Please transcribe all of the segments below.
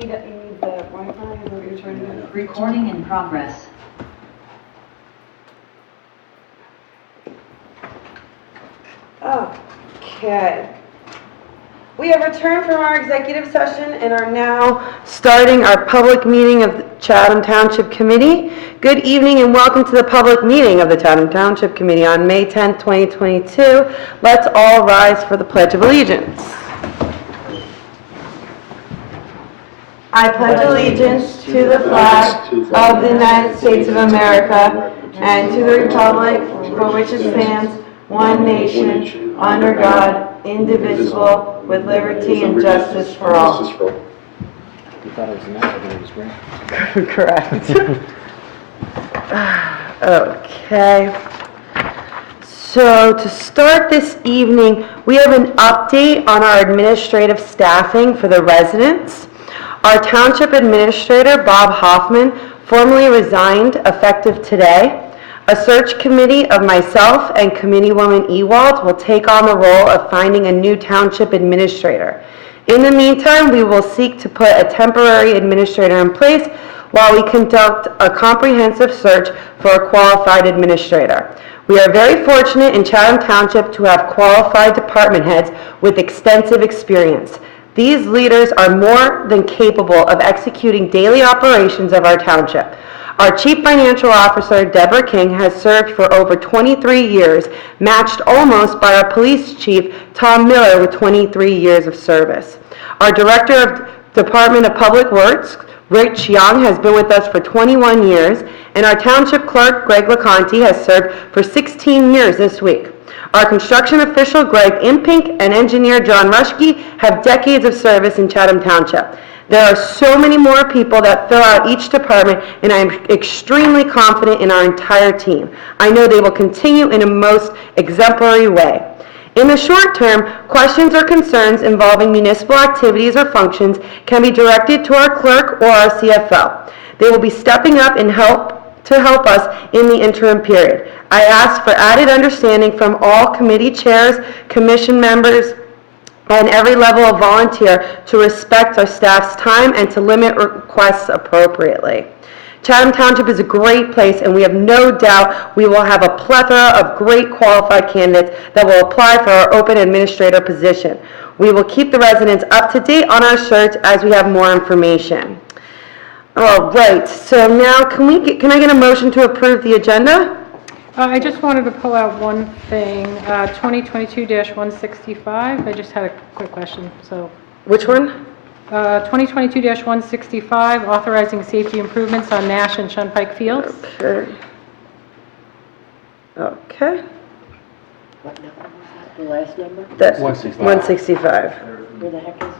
You need the Wi-Fi, is that what you're trying to do? Recording in progress. Okay. We have returned from our executive session and are now starting our public meeting of the Chatham Township Committee. Good evening and welcome to the public meeting of the Chatham Township Committee on May 10th, 2022. Let's all rise for the Pledge of Allegiance. I pledge allegiance to the flag of the United States of America and to the republic for which it stands, one nation, under God, indivisible, with liberty and justice for all. You thought it was an apple, but it was green. Correct. Okay. So to start this evening, we have an update on our administrative staffing for the residents. Our township administrator, Bob Hoffman, formally resigned effective today. A search committee of myself and Committeewoman Ewald will take on the role of finding a new township administrator. In the meantime, we will seek to put a temporary administrator in place while we conduct a comprehensive search for a qualified administrator. We are very fortunate in Chatham Township to have qualified department heads with extensive experience. These leaders are more than capable of executing daily operations of our township. Our Chief Financial Officer, Deborah King, has served for over 23 years, matched almost by our Police Chief, Tom Miller, with 23 years of service. Our Director of Department of Public Works, Rich Young, has been with us for 21 years, and our Township Clerk, Greg LeConte, has served for 16 years this week. Our construction official, Greg Impink, and engineer, John Rushke, have decades of service in Chatham Township. There are so many more people that fill out each department, and I am extremely confident in our entire team. I know they will continue in a most exemplary way. In the short term, questions or concerns involving municipal activities or functions can be directed to our clerk or our CFO. They will be stepping up and help us in the interim period. I ask for added understanding from all committee chairs, commission members, and every level of volunteer to respect our staff's time and to limit requests appropriately. Chatham Township is a great place, and we have no doubt we will have a plethora of great qualified candidates that will apply for our open administrator position. We will keep the residents up to date on our search as we have more information. All right, so now can I get a motion to approve the agenda? I just wanted to pull out one thing, 2022-165. I just had a quick question, so. Which one? 2022-165, authorizing safety improvements on Nash and Shunpike Fields. Okay. What number was that? The last number? That's 165. 165. Where the heck is it?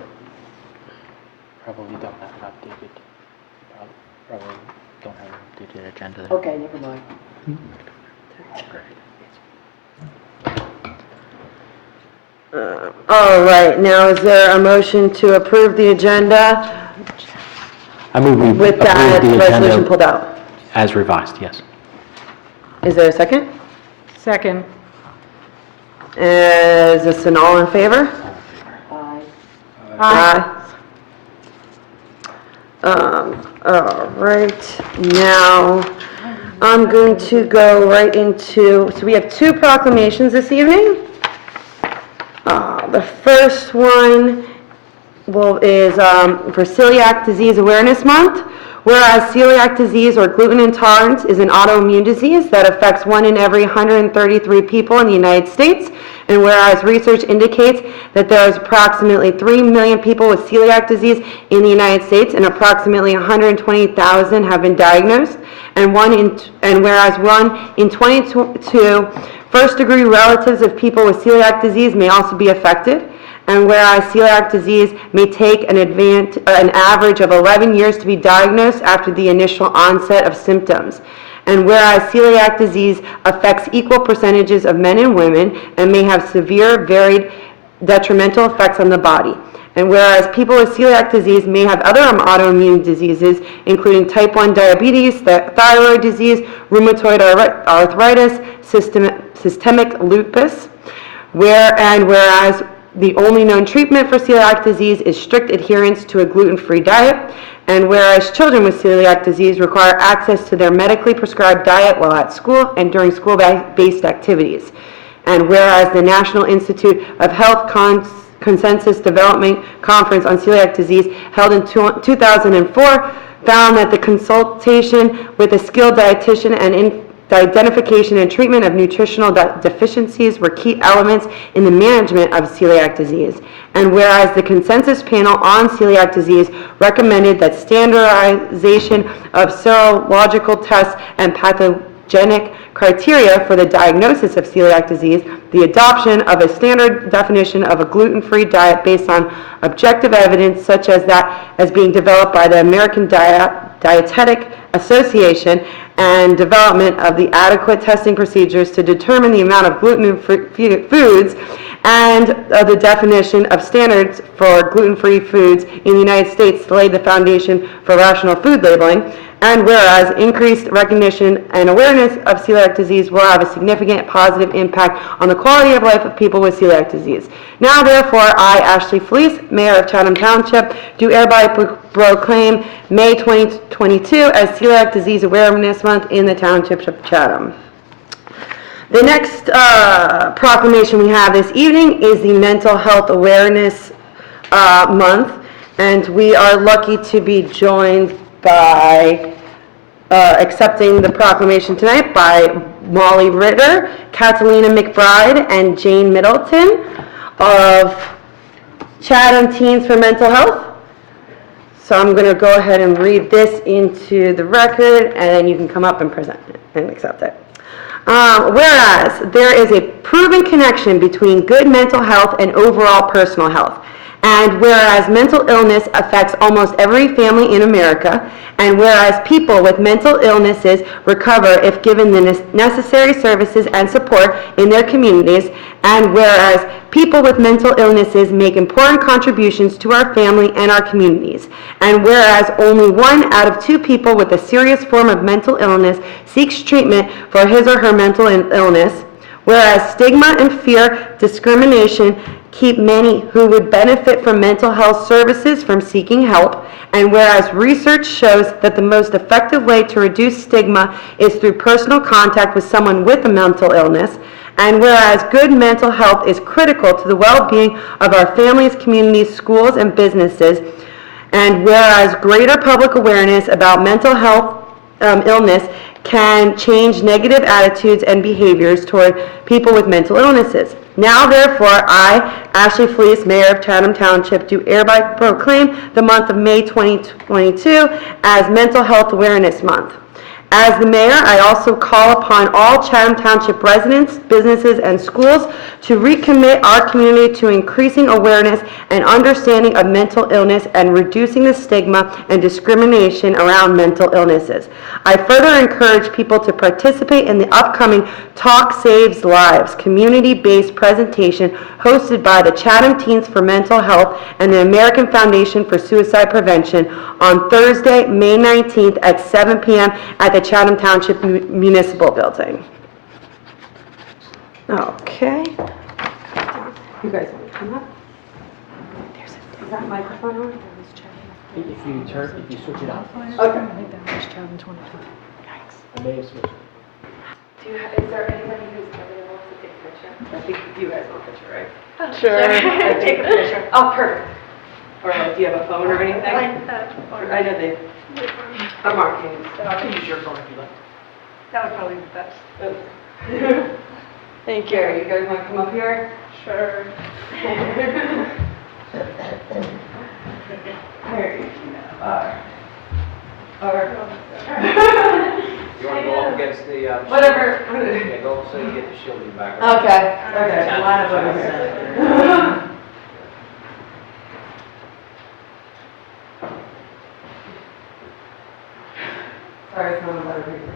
Probably don't have an updated, probably don't have an updated agenda. Okay, never mind. All right, now is there a motion to approve the agenda I move we with approve that the resolution agenda pulled out? as revised, yes. Is there a second? Second. Is this an all in favor? Aye. Aye. All right, now I'm going to go right into, so we have two proclamations this evening. The first one is for Celiac Disease Awareness Month. Whereas celiac disease or gluten intolerance is an autoimmune disease that affects 1 in every 133 people in the United States, and whereas research indicates that there is approximately 3 million people with celiac disease in the United States and approximately 120,000 have been diagnosed, and whereas 1 in 22 first-degree relatives of people with celiac disease may also be affected, and whereas celiac disease may take an average of 11 years to be diagnosed after the initial onset of symptoms, and whereas celiac disease affects equal percentages of men and women and may have severe, varied, detrimental effects on the body, and whereas people with celiac disease may have other autoimmune diseases, including type 1 diabetes, thyroid disease, rheumatoid arthritis, systemic lupus, whereas the only known treatment for celiac disease is strict adherence to a gluten-free diet, and whereas children with celiac disease require access to their medically prescribed diet while at school and during school-based activities, and whereas the National Institute of Health Consensus Development Conference on Celiac Disease held in 2004 found that the consultation with a skilled dietitian and the identification and treatment of nutritional deficiencies were key elements in the management of celiac disease. And whereas the consensus panel on celiac disease recommended that standardization of serological tests and pathogenic criteria for the diagnosis of celiac disease, the adoption of a standard definition of a gluten-free diet based on objective evidence such as that as being developed by the American Dietetic Association, and development of the adequate testing procedures to determine the amount of gluten-free foods and the definition of standards for gluten-free foods in the United States laid the foundation for rational food labeling. And whereas increased recognition and awareness of celiac disease will have a significant positive impact on the quality of life of people with celiac disease. Now, therefore, I, Ashley Fleece, Mayor of Chatham Township, do hereby proclaim May 2022 as Celiac Disease Awareness Month in the Township of Chatham. The next proclamation we have this evening is the Mental Health Awareness Month, and we are lucky to be joined by accepting the proclamation tonight by Molly Ritter, Catalina McBride, and Jane Middleton of Chatham Teens for Mental Health. So I'm going to go ahead and read this into the record, and then you can come up and present it and accept it. Whereas there is a proven connection between good mental health and overall personal health, and whereas mental illness affects almost every family in America, and whereas people with mental illnesses recover if given the necessary services and support in their communities, and whereas people with mental illnesses make important contributions to our family and our communities, and whereas only 1 out of 2 people with a serious form of mental illness seeks treatment for his or her mental illness, whereas stigma and fear, discrimination keep many who would benefit from mental health services from seeking help, and whereas research shows that the most effective way to reduce stigma is through personal contact with someone with a mental illness, and whereas good mental health is critical to the well-being of our families, communities, schools, and businesses, and whereas greater public awareness about mental health illness can change negative attitudes and behaviors toward people with mental illnesses. Now, therefore, I, Ashley Fleece, Mayor of Chatham Township, do hereby proclaim the month of May 2022 as Mental Health Awareness Month. As the mayor, I also call upon all Chatham Township residents, businesses, and schools to recommit our community to increasing awareness and understanding of mental illness and reducing the stigma and discrimination around mental illnesses. I further encourage people to participate in the upcoming Talk Saves Lives community-based presentation hosted by the Chatham Teens for Mental Health and the American Foundation for Suicide Prevention on Thursday, May 19th at 7 p.m. at the Chatham Township Municipal Building. Okay. You guys want to come up? Is that microphone on? If you switch it out, Okay. I think that was Chatham 2020. I may have switched it. Is there anybody who's available to take a picture? I think you guys want a picture, right? Sure. Take a picture. Oh, perfect. Or do you have a phone or anything? I know they. I'm marking. I can use your phone if you like. That would probably be best. Thank you. You guys want to come up here? Sure. There you go. You want to go up against the... Whatever. Yeah, go so you get the shield in your back. Okay. Line up over here. Sorry, it's not a better paper.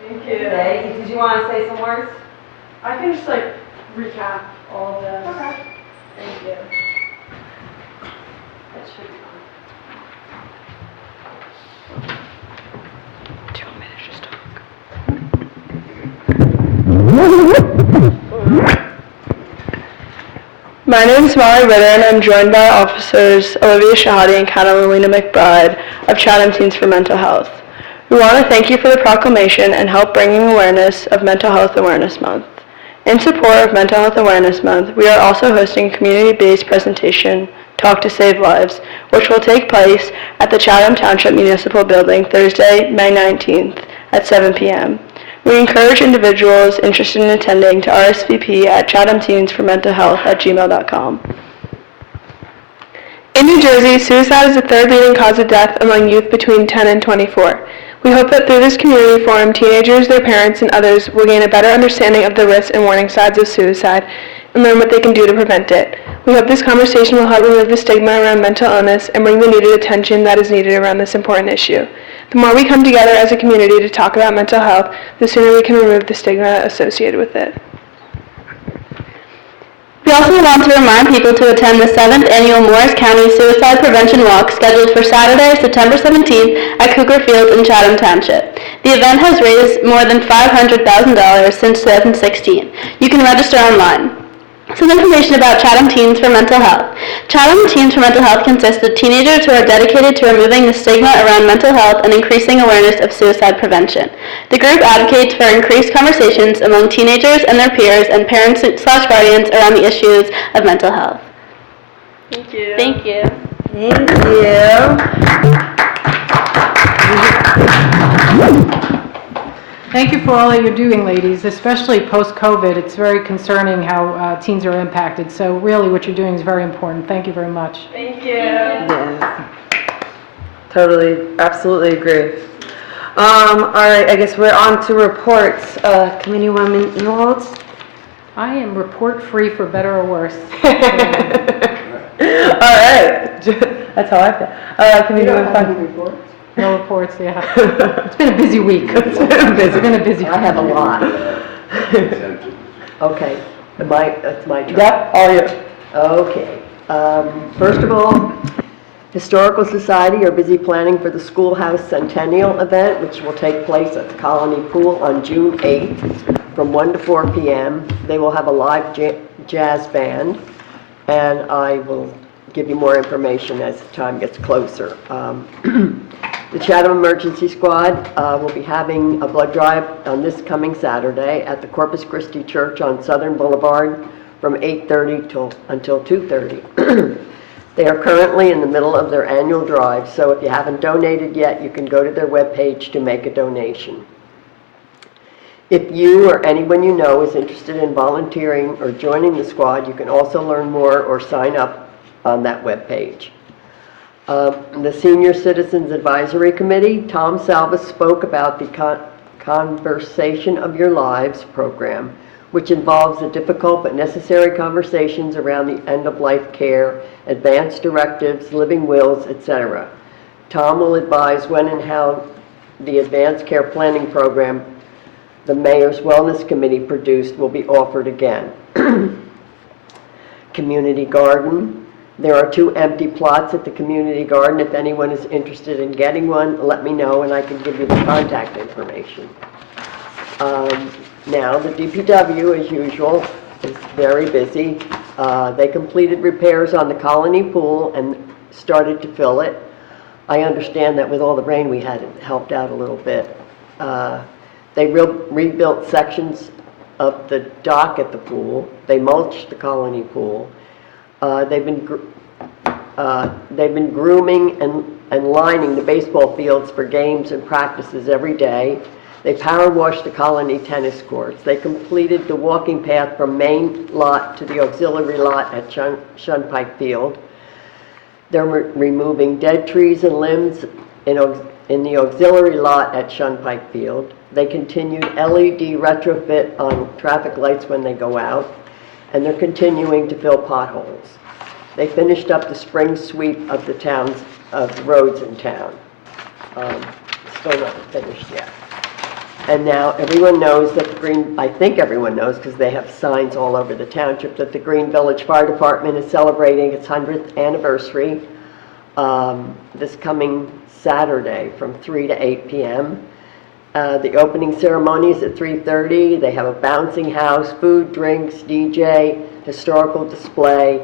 Thank you. Did you want to say some words? I can just recap all of this. Okay. Thank you. That should be fine. Do you want me to just talk? My name is Molly Ritter, and I'm joined by Officers Olivia Shahadi and Catalina McBride of Chatham Teens for Mental Health. We want to thank you for the proclamation and help bringing awareness of Mental Health Awareness Month. In support of Mental Health Awareness Month, we are also hosting a community-based presentation, Talk to Save Lives, which will take place at the Chatham Township Municipal Building Thursday, May 19th at 7 p.m. We encourage individuals interested in attending to RSVP at chathamteensformentalhealth@gmail.com. In New Jersey, suicide is the third leading cause of death among youth between 10 and 24. We hope that through this community forum, teenagers, their parents, and others will gain a better understanding of the risks and warning signs of suicide and learn what they can do to prevent it. We hope this conversation will help remove the stigma around mental illness and bring the needed attention that is needed around this important issue. The more we come together as a community to talk about mental health, the sooner we can remove the stigma associated with it. We also want to remind people to attend the 7th Annual Morris County Suicide Prevention Walk scheduled for Saturday, September 17th at Cougar Field in Chatham Township. The event has raised more than $500,000 since 2016. You can register online. Some information about Chatham Teens for Mental Health. Chatham Teens for Mental Health consists of teenagers who are dedicated to removing the stigma around mental health and increasing awareness of suicide prevention. The group advocates for increased conversations among teenagers and their peers and parents/guardians around the issues of mental health. Thank you. Thank you. Thank you. Thank you for all that you're doing, ladies, especially post-COVID. It's very concerning how teens are impacted, so really what you're doing is very important. Thank you very much. Thank you. Yes. Totally, absolutely agree. All right, I guess we're on to reports. Committee Woman Ewolds? I am report-free for better or worse. All right, that's how I feel. Committee Woman Fun. reports? No reports, yeah. It's been a busy week. It's been a busy week. I have a lot. Okay, it's my turn. Yep, all you. Okay. First of all, Historical Society are busy planning for the Schoolhouse Centennial event, which will take place at the Colony Pool on June 8th from 1 to 4 p.m. They will have a live jazz band, and I will give you more information as the time gets closer. The Chatham Emergency Squad will be having a blood drive on this coming Saturday at the Corpus Christi Church on Southern Boulevard from 8:30 until 2:30. They are currently in the middle of their annual drive, so if you haven't donated yet, you can go to their webpage to make a donation. If you or anyone you know is interested in volunteering or joining the squad, you can also learn more or sign up on that webpage. The Senior Citizens Advisory Committee, Tom Salvis spoke about the Conversation of Your Lives program, which involves the difficult but necessary conversations around the end-of-life care, advance directives, living wills, etc. Tom will advise when and how the advanced care planning program the Mayor's Wellness Committee produced will be offered again. Community Garden. There are 2 empty plots at the community garden. If anyone is interested in getting one, let me know and I can give you the contact information. Now, the DPW, as usual, is very busy. They completed repairs on the Colony Pool and started to fill it. I understand that with all the rain we had, it helped out a little bit. They rebuilt sections of the dock at the pool. They mulched the Colony Pool. They've been grooming and lining the baseball fields for games and practices every day. They power washed the Colony tennis courts. They completed the walking path from main lot to the auxiliary lot at Shunpike Field. They're removing dead trees and limbs in the auxiliary lot at Shunpike Field. They continued LED retrofit on traffic lights when they go out, and they're continuing to fill potholes. They finished up the spring sweep of the roads in town. Still not finished yet. And now everyone knows that I think everyone knows because they have signs all over the township, that the Green Village Fire Department is celebrating its 100th anniversary this coming Saturday from 3 to 8 p.m. The opening ceremony is at 3:30. They have a bouncing house, food, drinks, DJ, historical display,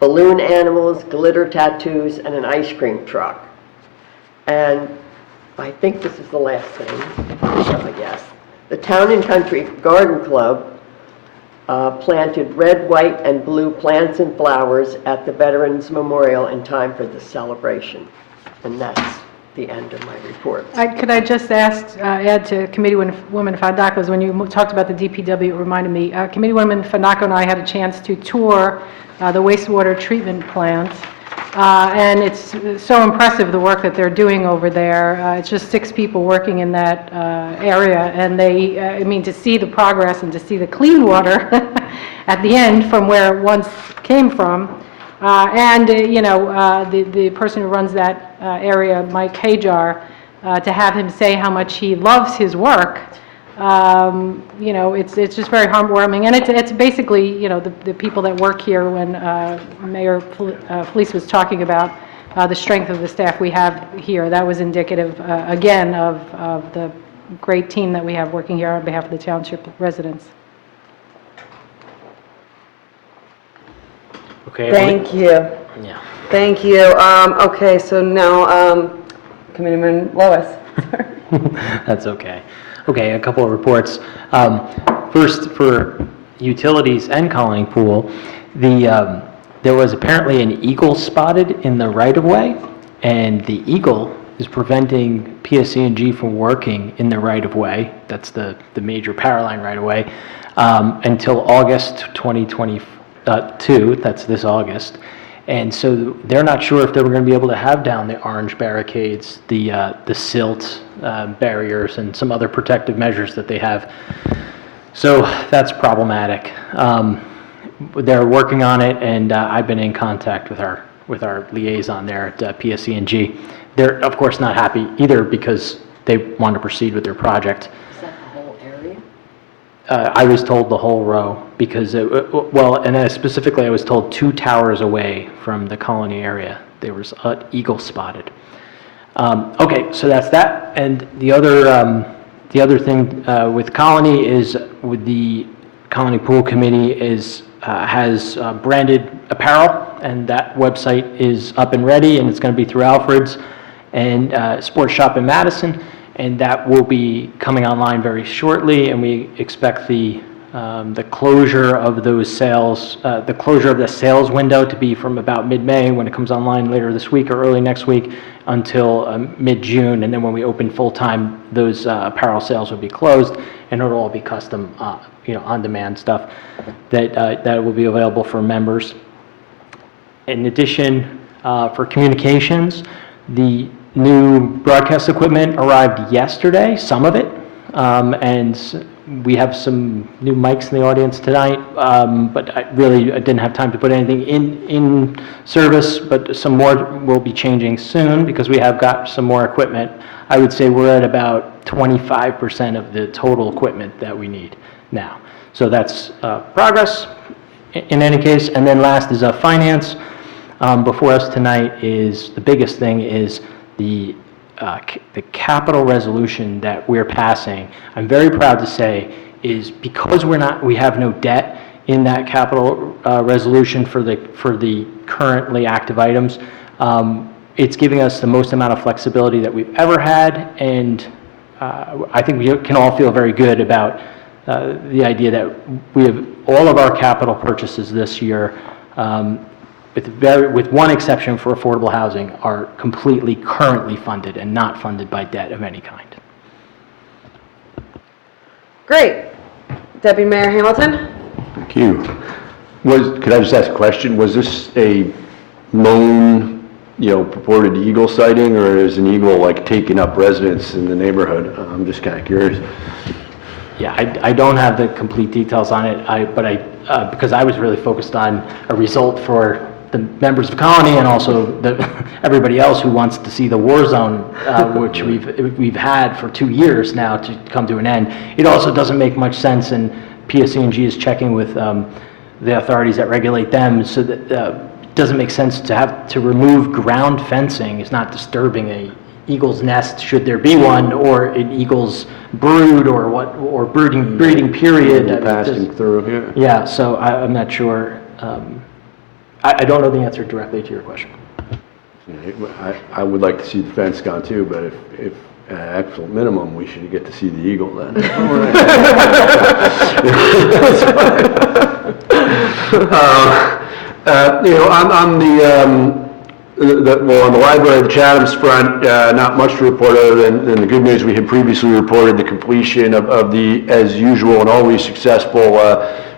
balloon animals, glitter tattoos, and an ice cream truck. And I think this is the last thing, yes. The Town and Country Garden Club planted red, white, and blue plants and flowers at the Veterans Memorial in time for the celebration. And that's the end of my report. Could I just add to Committeewoman Fadako's, when you talked about the DPW, it reminded me, Committeewoman Fadako and I had a chance to tour the wastewater treatment plant, and it's so impressive, the work that they're doing over there. It's just 6 people working in that area, and they, I mean, to see the progress and to see the clean water at the end from where it once came from, the person who runs that area, Mike Hajar, to have him say how much he loves his work, it's just very heartwarming. And it's basically, the people that work here, when Mayor Felice was talking about the strength of the staff we have here, that was indicative, again, of the great team that we have working here on behalf of the township residents. Okay. Thank you. Yeah. Thank you. Okay, so now, Committeeman Lois. That's okay. Okay, a couple of reports. First, for utilities and Colony Pool, there was apparently an eagle spotted in the right-of-way, and the eagle is preventing PSC&G from working in the right-of-way, that's the major power line right-of-way, until August 2022, that's this August. And so they're not sure if they were going to be able to have down the orange barricades, the silt barriers, and some other protective measures that they have. So that's problematic. They're working on it, and I've been in contact with our liaison there at PSC&G. They're of course not happy either because they want to proceed with their project. Is that the whole area? I was told the whole row because, specifically I was told 2 towers away from the Colony area, there was an eagle spotted. Okay, so that's that. And the other thing with Colony is with the Colony Pool Committee has branded apparel, and that website is up and ready, and it's going to be through Alfred's and Sports Shop in Madison. And that will be coming online very shortly, and we expect the closure of those sales, the closure of the sales window to be from about mid-May when it comes online later this week or early next week until mid-June, and then when we open full-time, those apparel sales will be closed, and it'll all be custom, on-demand stuff that will be available for members. In addition, for communications, the new broadcast equipment arrived yesterday, some of it, and we have some new mics in the audience tonight, but I didn't have time to put anything in service, but some more will be changing soon because we have got some more equipment. I would say we're at about 25% of the total equipment that we need now. So that's progress in any case. And then last is finance. Before us tonight is, the biggest thing is the capital resolution that we're passing. I'm very proud to say is because we have no debt in that capital resolution for the currently active items. It's giving us the most amount of flexibility that we've ever had, and I think we can all feel very good about the idea that we have all of our capital purchases this year, with one exception for affordable housing, are completely currently funded and not funded by debt of any kind. Great. Deputy Mayor Hamilton? Thank you. Could I just ask a question? Was this a lone, purported eagle sighting, or is an eagle taking up residence in the neighborhood? I'm just kind of curious. Yeah, I don't have the complete details on it, because I was really focused on a result for the members of Colony and also everybody else who wants to see the war zone, which we've had for 2 years now, to come to an end. It also doesn't make much sense, and PSC&G is checking with the authorities that regulate them, so that it doesn't make sense to have to remove ground fencing. It's not disturbing eagle's nest, should there be one, or an eagle's brood, or what, or breeding period. I mean, Passing through, yeah. Yeah, so I'm not sure. I don't know the answer directly to your question. I would like to see the fence gone too, but if at absolute minimum, we should get to see the eagle then. On the library, the Chatham's front, not much to report other than the good news. We had previously reported the completion of the, as usual and always successful,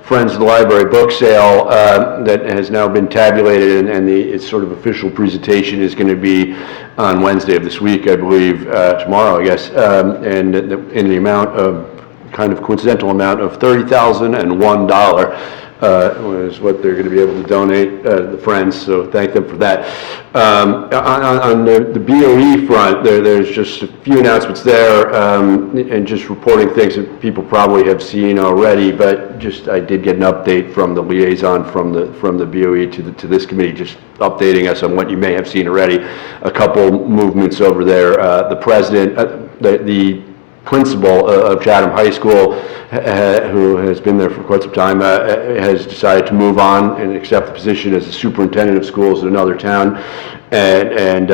Friends of the Library book sale that has now been tabulated, and its sort of official presentation is going to be on Wednesday of this week, I believe, tomorrow, I guess, and in the amount of, kind of coincidental amount of $30,001 was what they're going to be able to donate the Friends, so thank them for that. On the BOE front, there's just a few announcements there, and just reporting things that people probably have seen already, but just I did get an update from the liaison from the BOE to this committee, just updating us on what you may have seen already. A couple movements over there. The president, the principal of Chatham High School, who has been there for quite some time, has decided to move on and accept the position as the superintendent of schools in another town. And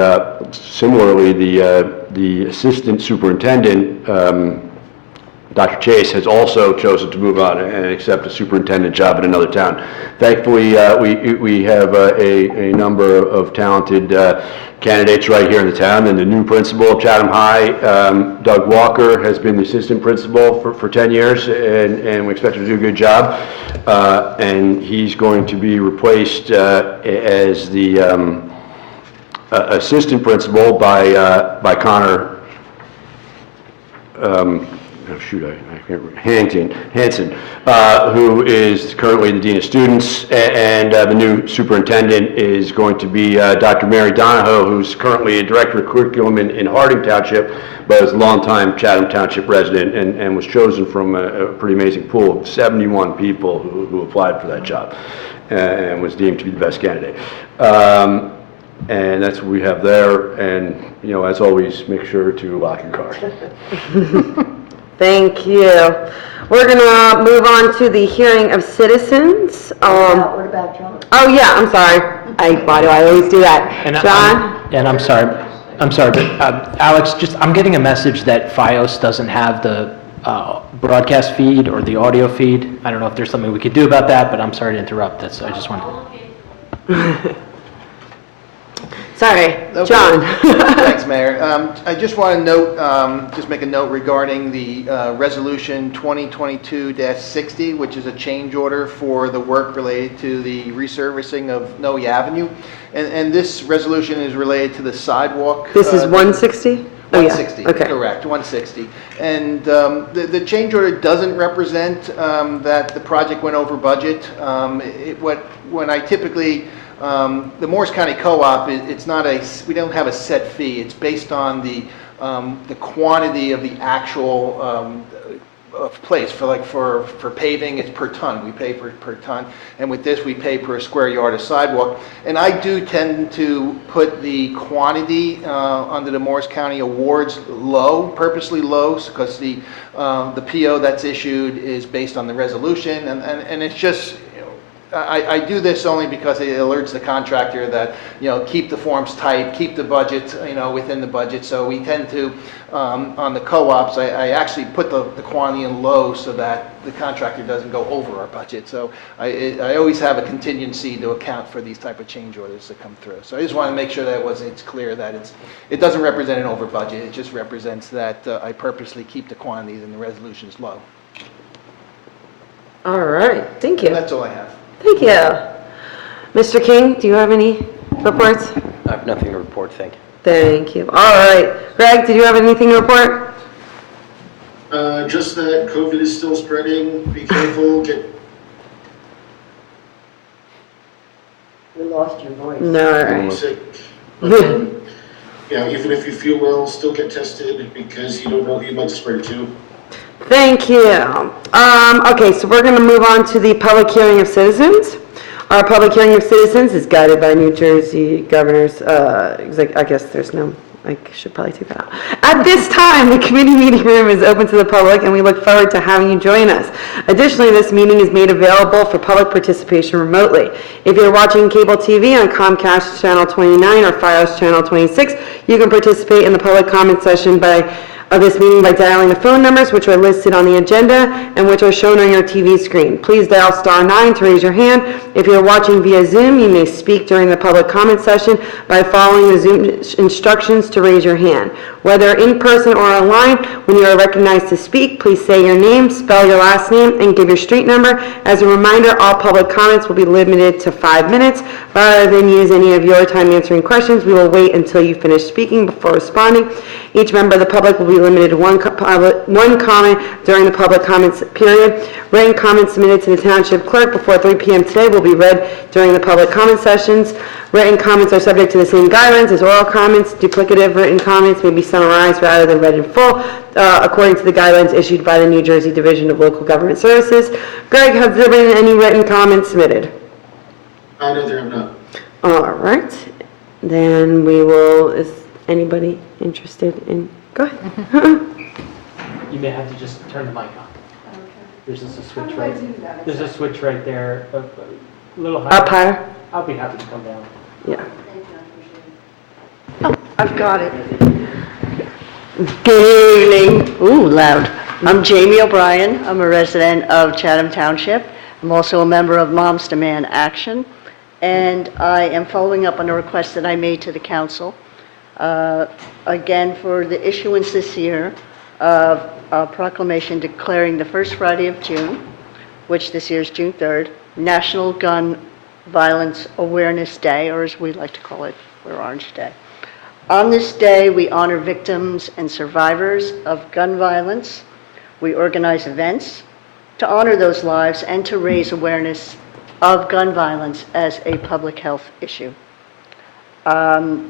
similarly, the assistant superintendent, Dr. Chase, has also chosen to move on and accept a superintendent job in another town. Thankfully, we have a number of talented candidates right here in the town, and the new principal of Chatham High, Doug Walker, has been the assistant principal for 10 years, and we expect him to do a good job. And he's going to be replaced as the assistant principal by Connor, I can't remember, Hanson, who is currently the Dean of Students, and the new superintendent is going to be Dr. Mary Donahoe, who's currently a Director of Curriculum in Harding Township, but is a longtime Chatham Township resident, and was chosen from a pretty amazing pool of 71 people who applied for that job, and was deemed to be the best candidate. And that's what we have there, and, as always, make sure to lock your car. Thank you. We're going to move on to the hearing of citizens. What about John? Oh, yeah, I'm sorry. Why do I always do that? And John? I'm sorry, but Alex, I'm getting a message that FiOS doesn't have the broadcast feed or the audio feed. I don't know if there's something we could do about that, but I'm sorry to interrupt. I just wanted to... Sorry, Okay. John. Thanks, Mayor. I just want to note, just make a note regarding the Resolution 2022-60, which is a change order for the work related to the resurfacing of Noe Avenue. And this resolution is related to the sidewalk. This is 160? Oh, yeah. 160, Okay. correct, 160. And the change order doesn't represent that the project went over budget. When I typically, the Morris County Co-op, it's not we don't have a set fee. It's based on the quantity of the actual place. For paving, it's per ton. We pay per ton. And with this, we pay per square yard of sidewalk. And I do tend to put the quantity under the Morris County awards low, purposely low, because the PO that's issued is based on the resolution. And it's just, I do this only because it alerts the contractor that, keep the forms tight, keep the budget, within the budget. So we tend to, on the co-ops, I actually put the quantity in low so that the contractor doesn't go over our budget. So I always have a contingency to account for these type of change orders that come through. So I just want to make sure that it's clear that it doesn't represent an over budget. It just represents that I purposely keep the quantities and the resolutions low. All right, thank you. And that's all I have. Thank you. Mr. King, do you have any reports? I have nothing to report, thank you. Thank you. All right. Greg, did you have anything to report? Just that COVID is still spreading. Be careful. We lost your voice. No, all right. Sick. Even if you feel well, still get tested because you don't know who you might spread it to. Thank you. Okay, so we're going to move on to the public hearing of citizens. Our public hearing of citizens is guided by New Jersey Governor's, I guess there's no I should probably take that out. At this time, the committee meeting room is open to the public, and we look forward to having you join us. Additionally, this meeting is made available for public participation remotely. If you're watching cable TV on Comcast Channel 29 or Fios Channel 26, you can participate in the public comment session of this meeting by dialing the phone numbers which are listed on the agenda and which are shown on your TV screen. Please dial *9 to raise your hand. If you're watching via Zoom, you may speak during the public comment session by following the Zoom instructions to raise your hand. Whether in person or online, when you are recognized to speak, please say your name, spell your last name, and give your street number. As a reminder, all public comments will be limited to 5 minutes. Rather than use any of your time answering questions, we will wait until you finish speaking before responding. Each member of the public will be limited to one comment during the public comments period. Written comments submitted to the township clerk before 3 p.m. today will be read during the public comment sessions. Written comments are subject to the same guidelines as oral comments. Duplicative written comments may be summarized rather than read in full, according to the guidelines issued by the New Jersey Division of Local Government Services. Greg, have there been any written comments submitted? No, there have not. All right. Then we will, is anybody interested in, go ahead. You may have to just turn the mic on. There's just a switch How do I right, do that? there's a switch right there, a little higher. Up higher? I'll be happy to come down. Yeah. I've got it. Good evening. Ooh, loud. I'm Jamie O'Brien. I'm a resident of Chatham Township. I'm also a member of Moms Demand Action, and I am following up on a request that I made to the council, again, for the issuance this year of a proclamation declaring the first Friday of June, which this year is June 3rd, National Gun Violence Awareness Day, or as we like to call it, we're Orange Day. On this day, we honor victims and survivors of gun violence. We organize events to honor those lives and to raise awareness of gun violence as a public health issue. I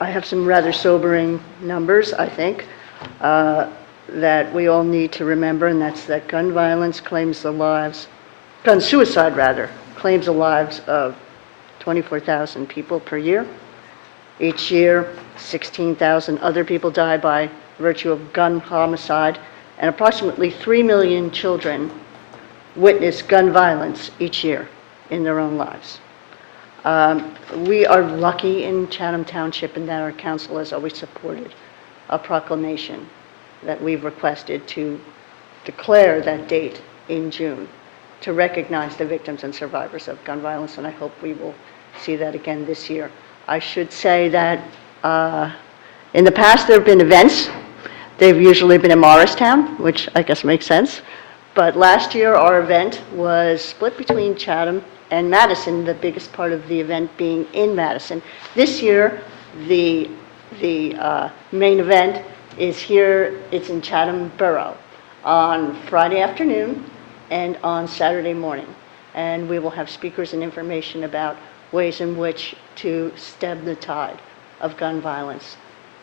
have some rather sobering numbers, I think, that we all need to remember, and that's that gun violence claims the lives, gun suicide rather, claims the lives of 24,000 people per year. Each year, 16,000 other people die by virtue of gun homicide, and approximately 3 million children witness gun violence each year in their own lives. We are lucky in Chatham Township in that our council has always supported a proclamation that we've requested to declare that date in June to recognize the victims and survivors of gun violence, and I hope we will see that again this year. I should say that in the past there have been events. They've usually been in Morristown, which I guess makes sense. But last year our event was split between Chatham and Madison, the biggest part of the event being in Madison. This year the main event is here, it's in Chatham Borough on Friday afternoon and on Saturday morning. And we will have speakers and information about ways in which to stem the tide of gun violence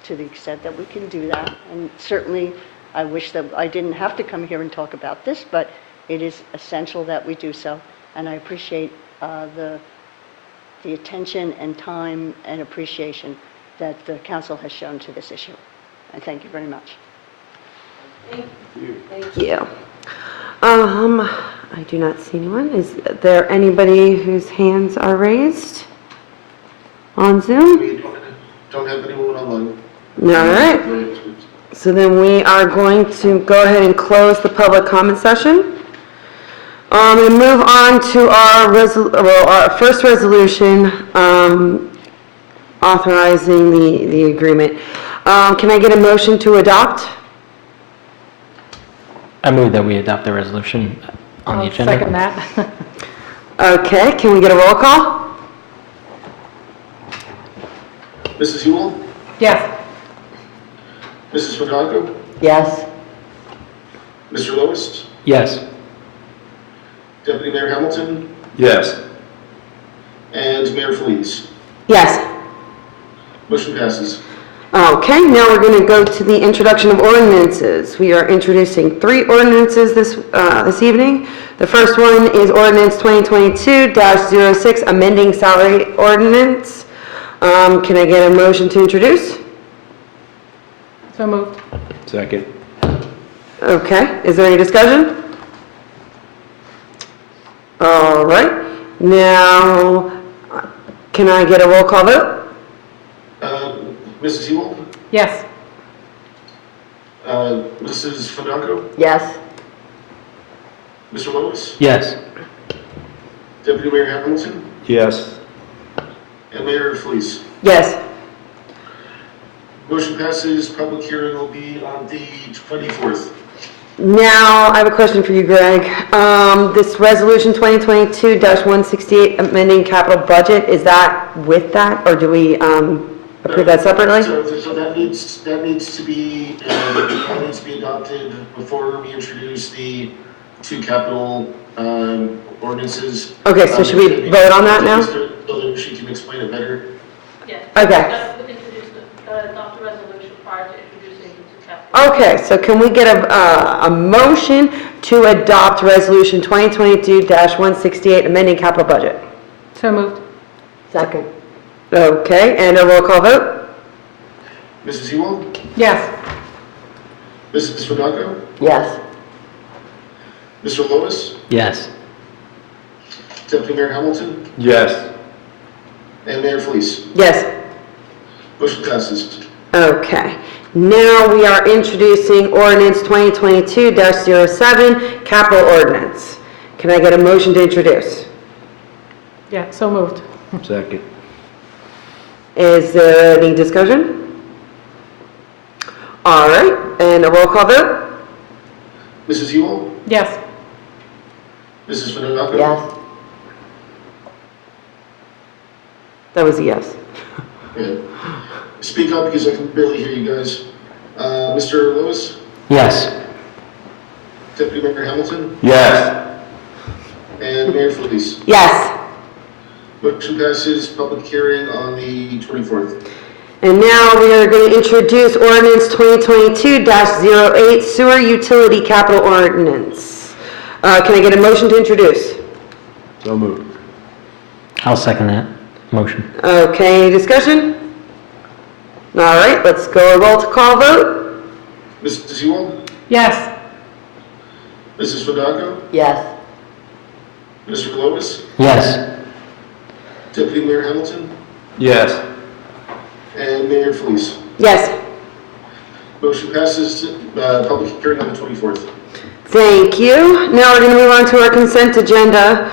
to the extent that we can do that. And certainly, I wish that I didn't have to come here and talk about this, but it is essential that we do so. And I appreciate the attention and time and appreciation that the council has shown to this issue. And thank you very much. Thank you. I do not see anyone. Is there anybody whose hands are raised on Zoom? We don't have anyone online. All right. So then we are going to go ahead and close the public comment session. And move on to our first resolution authorizing the agreement. Can I get a motion to adopt? I move that we adopt the resolution on the I'll agenda. second that. Okay, can we get a roll call? Mrs. Ewell? Yes. Mrs. Fidalgo? Yes. Mr. Lewis? Yes. Deputy Mayor Hamilton? Yes. And Mayor Feliz? Yes. Motion passes. Okay, now we're going to go to the introduction of ordinances. We are introducing 3 ordinances this evening. The first one is Ordinance 2022-06, amending salary ordinance. Can I get a motion to introduce? So moved. Second. Okay, is there any discussion? All right, now, can I get a roll call vote? Mrs. Ewell, Yes. Mrs. Fidalgo, Yes. Mr. Lois, Yes. Deputy Mayor Hamilton, Yes. and Mayor Felice. Yes. Motion passes. Public hearing will be on the 24th. Now, I have a question for you, Greg. This resolution 2022-168 amending capital budget, is that with that, or do we approve that separately? So that needs to be adopted before we introduce the two capital ordinances. Okay, so should we vote on that now? So she can explain it better. Yes. Okay. Just introduce adopt the resolution prior to introducing the two capital. Okay, so can we get a motion to adopt resolution 2022-168 amending capital budget? So moved. Second. Okay, and a roll call vote? Mrs. Ewell, Yes. Mrs. Fidalgo, Yes. Mr. Lois, Yes. Deputy Mayor Hamilton, Yes. and Mayor Felice. Yes. Motion passes. Okay, now we are introducing ordinance 2022-07, capital ordinance. Can I get a motion to introduce? Yeah, so moved. Second. Is there any discussion? All right, and a roll call vote? Mrs. Ewell, Yes. Mrs. Fidalgo. Yes. That was a yes. Yeah. Speak up because I can barely hear you guys. Mr. Lewis, Yes. Deputy Mayor Hamilton, Yes. and Mayor Felice. Yes. Motion passes. Public hearing on the 24th. And now we are going to introduce ordinance 2022-08, sewer utility capital ordinance. Can I get a motion to introduce? So moved. I'll second that motion. Okay, any discussion? All right, let's go a roll call vote. Mrs. Ewell, Yes. Mrs. Fidalgo, Yes. Mr. Lewis, Yes. Deputy Mayor Hamilton, Yes. and Mayor Felice. Yes. Motion passes. Public hearing on the 24th. Thank you. Now we're going to move on to our consent agenda.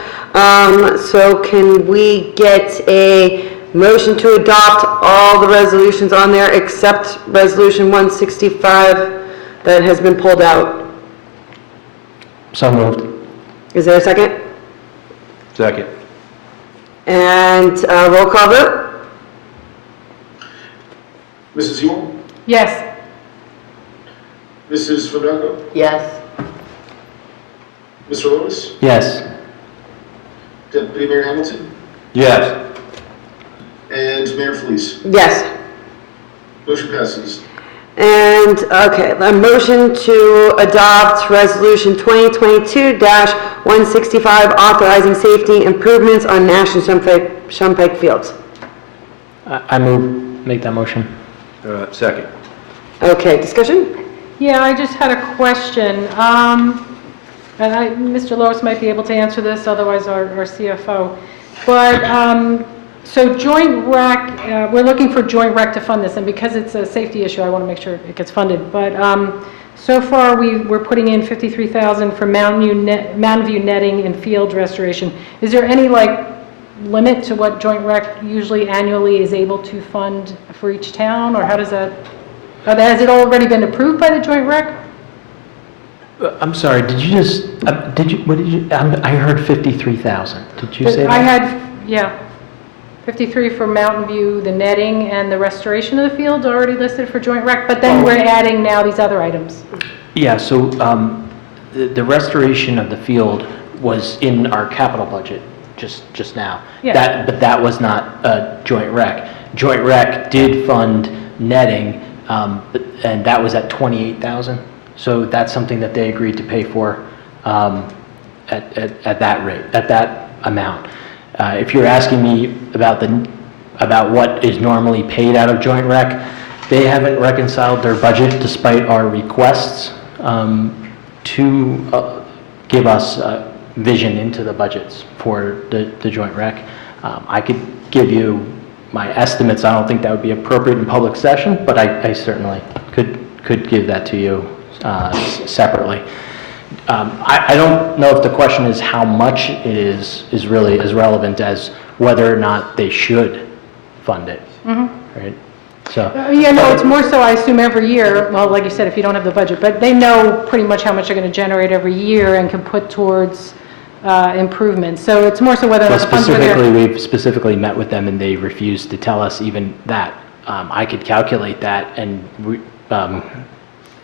So can we get a motion to adopt all the resolutions on there except resolution 165 that has been pulled out? So moved. Is there a second? Second. And roll call vote? Mrs. Ewell, Yes. Mrs. Fidalgo, Yes. Mr. Lewis, Yes. Deputy Mayor Hamilton, Yes. and Mayor Felice. Yes. Motion passes. And, okay, a motion to adopt resolution 2022-165 authorizing safety improvements on National Shumpike Fields. I make that motion. Second. Okay, discussion? Yeah, I just had a question. And Mr. Lois might be able to answer this, otherwise our CFO. But, so joint rec, we're looking for joint rec to fund this, and because it's a safety issue, I want to make sure it gets funded. But so far, we're putting in $53,000 for Mountain View netting and field restoration. Is there any, limit to what joint rec usually annually is able to fund for each town, or how does that, has it already been approved by the joint rec? I'm sorry, did you just, what did you, I heard 53,000. Did you say that? I had, yeah, 53 for Mountain View, the netting and the restoration of the fields already listed for joint rec, but then we're adding now these other items. Yeah, so the restoration of the field was in our capital budget just now. Yeah. But that was not joint rec. Joint rec did fund netting, and that was at 28,000. So that's something that they agreed to pay for at that rate, at that amount. If you're asking me about about what is normally paid out of joint rec. They haven't reconciled their budget despite our requests to give us vision into the budgets for the joint rec. I could give you my estimates. I don't think that would be appropriate in public session, but I certainly could give that to you separately. I don't know if the question is how much it is really as relevant as whether or not they should fund it, right? So, Yeah, no, it's more so, I assume, every year, well, like you said, if you don't have the budget, but they know pretty much how much they're going to generate every year and can put towards improvements. So it's more so whether or well, not the funds are there. we've specifically met with them and they refused to tell us even that. I could calculate that, and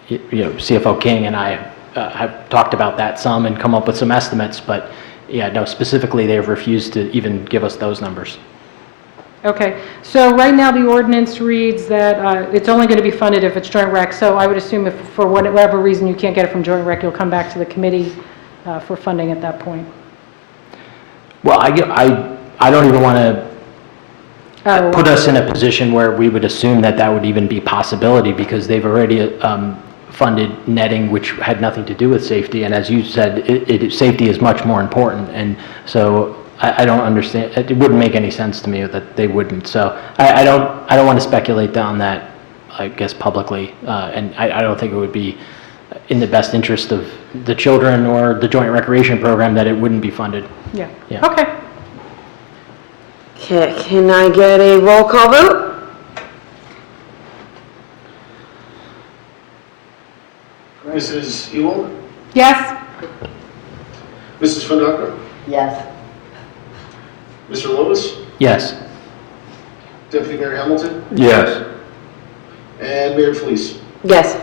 CFO King and I have talked about that some and come up with some estimates, but yeah, no, specifically they've refused to even give us those numbers. Okay, so right now the ordinance reads that it's only going to be funded if it's joint rec, so I would assume if for whatever reason you can't get it from joint rec, you'll come back to the committee for funding at that point. Well, I don't even want to put us in a position where we would assume that that would even be a possibility, because they've already funded netting, which had nothing to do with safety, and as you said, safety is much more important, and so I don't understand, it wouldn't make any sense to me that they wouldn't, so I don't want to speculate on that, I guess, publicly, and I don't think it would be in the best interest of the children or the joint recreation program that it wouldn't be funded. Yeah. Yeah. Okay. Okay, can I get a roll call vote? Mrs. Ewell? Yes? Mrs. Fandaka? Yes. Mr. Lois? Yes. Deputy Mayor Hamilton? Yes. And Mayor Felice? Yes.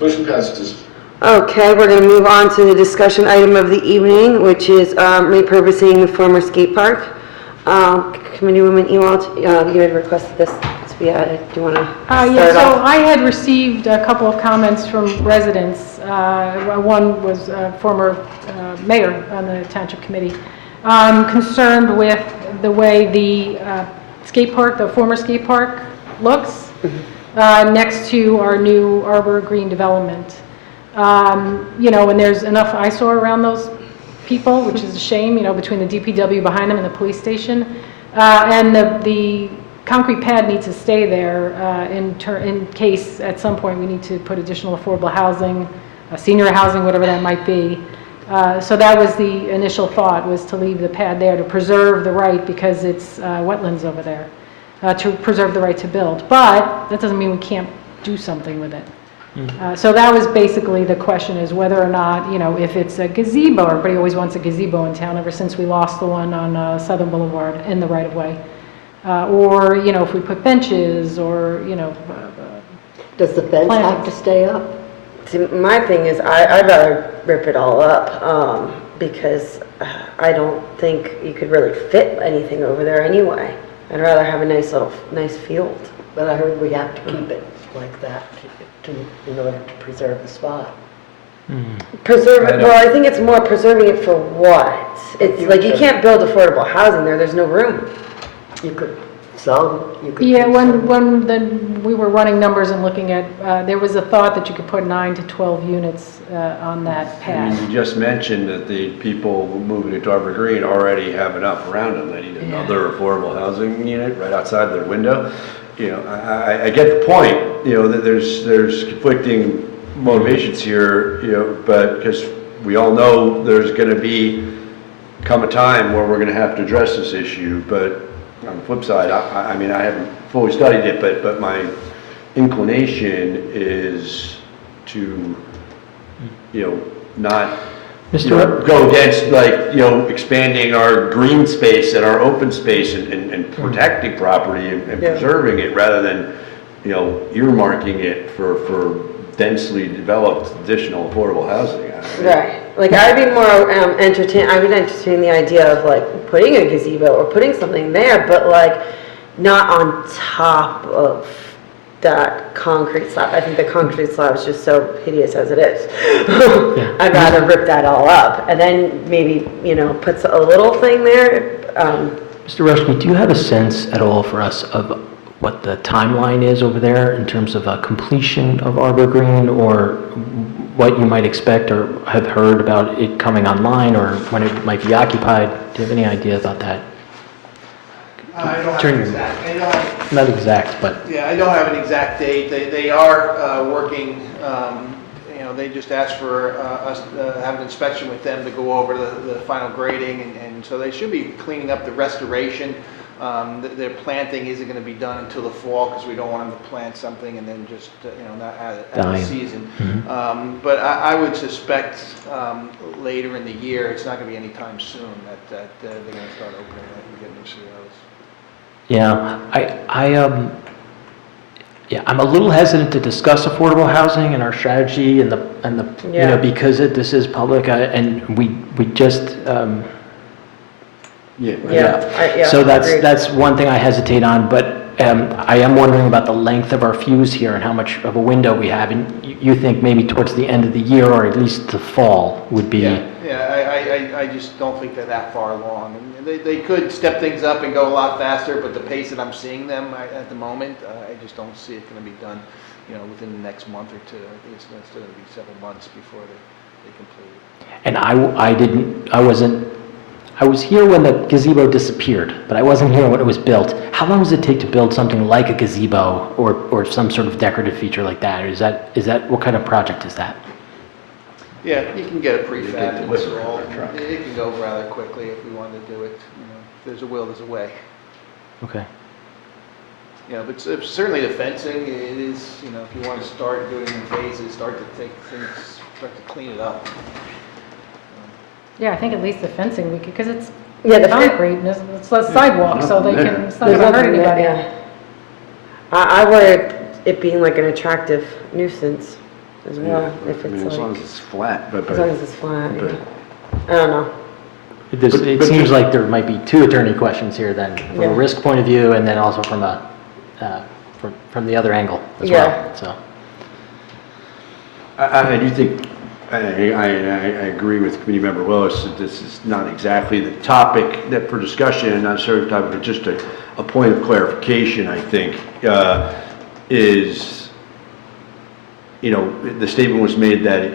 Motion passes. Okay, we're going to move on to the discussion item of the evening, which is repurposing the former skate park. Committeewoman Ewald, you had requested this to be added. Do you want to Yeah, start so off? I had received a couple of comments from residents. One was former mayor on the Township Committee, concerned with the way the skate park, the former skate park, looks next to our new Arbor Green development. And there's enough eyesore around those people, which is a shame, between the DPW behind them and the police station. And the concrete pad needs to stay there in case at some point we need to put additional affordable housing, senior housing, whatever that might be. So that was the initial thought, was to leave the pad there to preserve the right, because it's wetlands over there, to preserve the right to build. But that doesn't mean we can't do something with it. So that was basically the question, is whether or not, if it's a gazebo, everybody always wants a gazebo in town ever since we lost the one on Southern Boulevard in the right-of-way. Or, if we put benches, or, Does the fence have to stay up? See, my thing is, I'd rather rip it all up, because I don't think you could really fit anything over there anyway. I'd rather have a nice field. But I heard we have to keep it like that in order to preserve the spot. Preserve it, well, I think it's more preserving it for what? It's like, you can't build affordable housing there, there's no room. You could you could. Yeah, do some. when we were running numbers and looking at, there was a thought that you could put 9 to 12 units on that I mean, pad. you just mentioned that the people moving to Arbor Green already have enough around them. They need another affordable housing unit right outside their window. I get the point, that there's conflicting motivations here, but because we all know there's going to come a time where we're going to have to address this issue, but on the flip side, I mean, I haven't fully studied it, but my inclination is to, not go against, expanding our green space and our open space and protecting property and preserving it, rather than, earmarking it for densely developed additional affordable housing. Right, like, I'd be more I would entertain the idea of putting a gazebo or putting something there, but not on top of that concrete slab. I think the concrete slab is just so hideous as it is. I'd rather rip that all up and then maybe, put a little thing there, Mr. Rushby, do you have a sense at all for us of what the timeline is over there in terms of completion of Arbor Green, or what you might expect or have heard about it coming online, or when it might be occupied? Do you have any idea about that? I don't have Turn an your- exact, I don't have, Not exact, but, yeah, I don't have an exact date. They are working, they just asked for us to have an inspection with them to go over the final grading, and so they should be cleaning up the restoration. Their planting isn't going to be done until the fall, because we don't want them to plant something and then just, not at the Dying. season. But I would suspect later in the year, it's not going to be anytime soon, that they're going to start opening it and getting new COs. yeah, yeah, I'm a little hesitant to discuss affordable housing and our strategy and Yeah. because this is public, and we just, So agreed. that's one thing I hesitate on, but I am wondering about the length of our fuse here and how much of a window we have, and you think maybe towards the end of the year, or at least the fall would be... I just don't think they're that far along. And they could step things up and go a lot faster, but the pace that I'm seeing them at the moment, I just don't see it going to be done, within the next month or two. I think it's still going to be several months before they complete it. And I was here when the gazebo disappeared, but I wasn't here when it was built. How long does it take to build something like a gazebo or some sort of decorative feature like that? Or is that what kind of project is that? Yeah, you can get a prefab installed. It can go rather quickly if we wanted to do it. If there's a will, there's a way. Okay. But certainly the fencing, it is, if you want to start doing it in phases, start to clean it up. Yeah, I think at least the fencing, because it's Yeah, the concrete, and it's a sidewalk, so they can, it's not There's gonna hurt nothing there, anybody. yeah. I worry it being like an attractive nuisance as well, if I mean, it's as long like, as it's flat, but... as long as it's flat, but- yeah. I don't know. It seems like there might be two attorney questions here then, from Yeah. a risk point of view, and then also from from the other angle as Yeah. well, so. I do think, I agree with Committee Member Willis that this is not exactly the topic that for discussion, not necessarily the topic, but just a point of clarification, I think, is, the statement was made that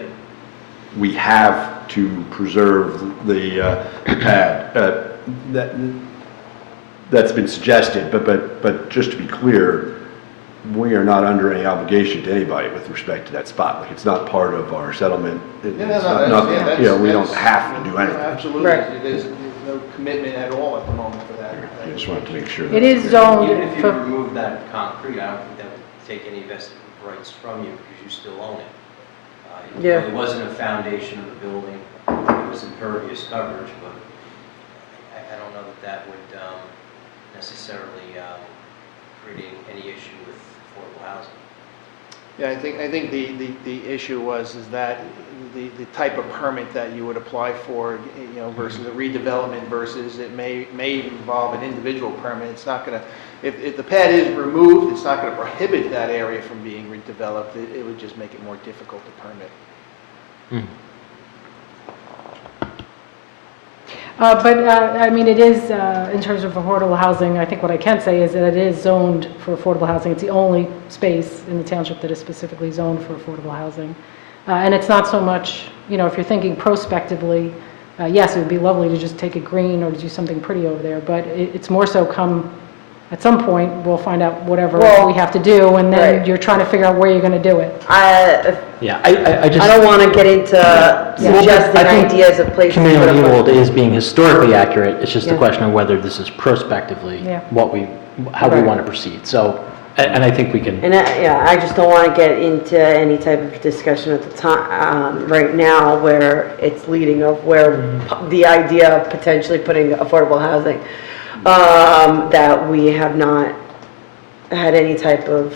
we have to preserve the pad. That's been suggested, but just to be clear, we are not under any obligation to anybody with respect to that spot. Like, it's not part of our settlement. It's not nothing, we don't have to do anything. Absolutely. Right. There's no commitment at all at the moment for that. I just wanted to make sure. It is zoned Even if you for, remove that concrete, I don't think that would take any vested rights from you because you still own it. Yeah. It wasn't a foundation of the building, it was impervious coverage, but I don't know that would necessarily create any issue with affordable housing. Yeah, I think the issue is that the type of permit that you would apply for, versus a redevelopment versus it may involve an individual permit. It's not going to, if the pad is removed, it's not going to prohibit that area from being redeveloped. It would just make it more difficult to permit. I mean, it is, in terms of affordable housing, I think what I can say is that it is zoned for affordable housing. It's the only space in the township that is specifically zoned for affordable housing. And it's not so much, if you're thinking prospectively, yes, it would be lovely to just take it green or to do something pretty over there, but it's more so at some point, we'll find out whatever Well, we have to do, and then right. you're trying to figure out where you're going to do it. Yeah, I just... I don't want to get into suggesting I think ideas of places. Community to on put- Evil is being historically accurate, it's just a Yeah. question of whether this is prospectively Yeah. how we Right. want to proceed, so, and I think we can... And I just don't want to get into any type of discussion at the time, right now, where it's leading of where the idea of potentially putting affordable housing, that we have not had any type of,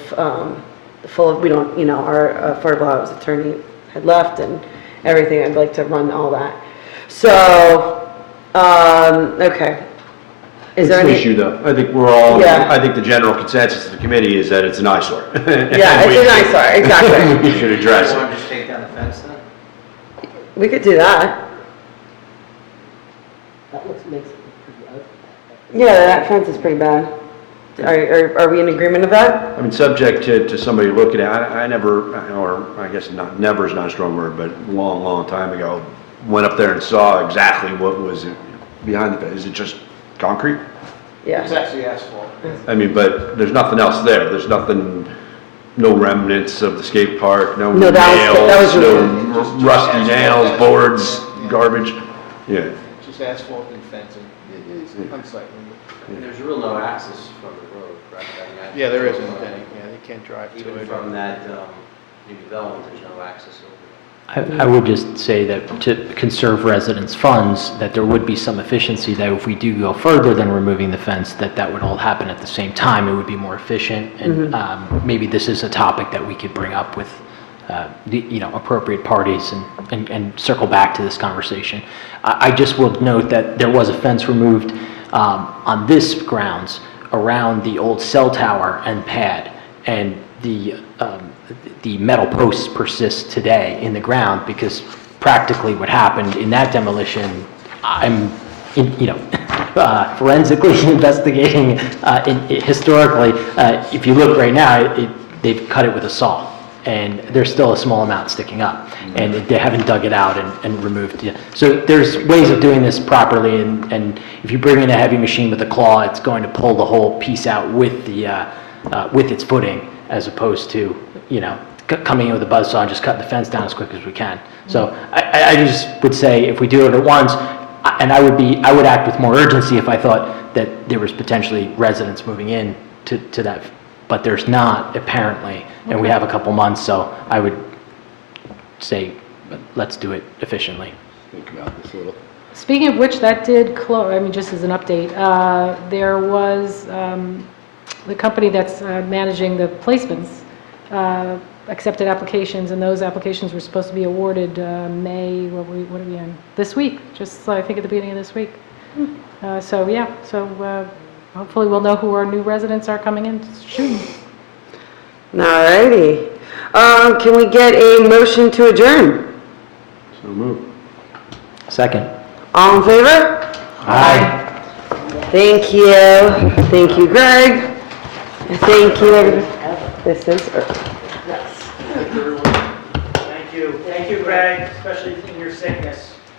we don't, our affordable housing attorney had left and everything. I'd like to run all that. So, okay. Is It's there an any? issue, though. I think we're all, Yeah. I think the general consensus of the committee is that it's an eyesore. Yeah, it's an eyesore, exactly. We should address You want it. to just take down the fence then? We could do that. That makes it look pretty ugly. Yeah, that fence is pretty bad. Are we in agreement of that? I mean, subject to somebody looking at, I never, or I guess not, never is not a strong word, but a long, long time ago, went up there and saw exactly what was behind the fence. Is it just concrete? It's Yeah. actually asphalt. I mean, but there's nothing else there. There's nothing, no remnants of the skate park, no No, that was nails, no rusty nails, boards, garbage. Yeah. Just asphalt and fencing. It is unsightly. And there's really no access from the road, correct? I mean, Yeah, there isn't any, yeah, they can't drive to Even it. from that new development, there's no access over I would just say that to conserve residents' funds, that there would be some efficiency, that if we do go further than removing the fence, that would all happen at the same time. It would be more efficient, and maybe this is a topic that we could bring up with the, appropriate parties and circle back to this conversation. I just will note that there was a fence removed on this grounds around the old cell tower and pad, and the metal posts persist today in the ground, because practically what happened in that demolition, I'm, forensically investigating historically. If you look right now, they've cut it with a saw, and there's still a small amount sticking up, and they haven't dug it out and removed it. So there's ways of doing this properly, and if you bring in a heavy machine with a claw, it's going to pull the whole piece out with with its footing, as opposed to, coming in with a buzzsaw and just cutting the fence down as quick as we can. So I just would say, if we do it at once, and I would act with more urgency if I thought that there was potentially residents moving in to that, but there's not, apparently, and we have a couple months, so I would say, let's do it efficiently. Think about this a little. Speaking of which, that did close, just as an update, there was, the company that's managing the placements accepted applications, and those applications were supposed to be awarded May, what are we in? This week, just I think at the beginning of this week. So hopefully we'll know who our new residents are coming in soon. Alrighty. Can we get a motion to adjourn? So move. Second. All in favor? Aye. Thank you. Thank you, Greg. And thank you, everybody. This is Thank you. Thank you, Greg, especially in your sickness.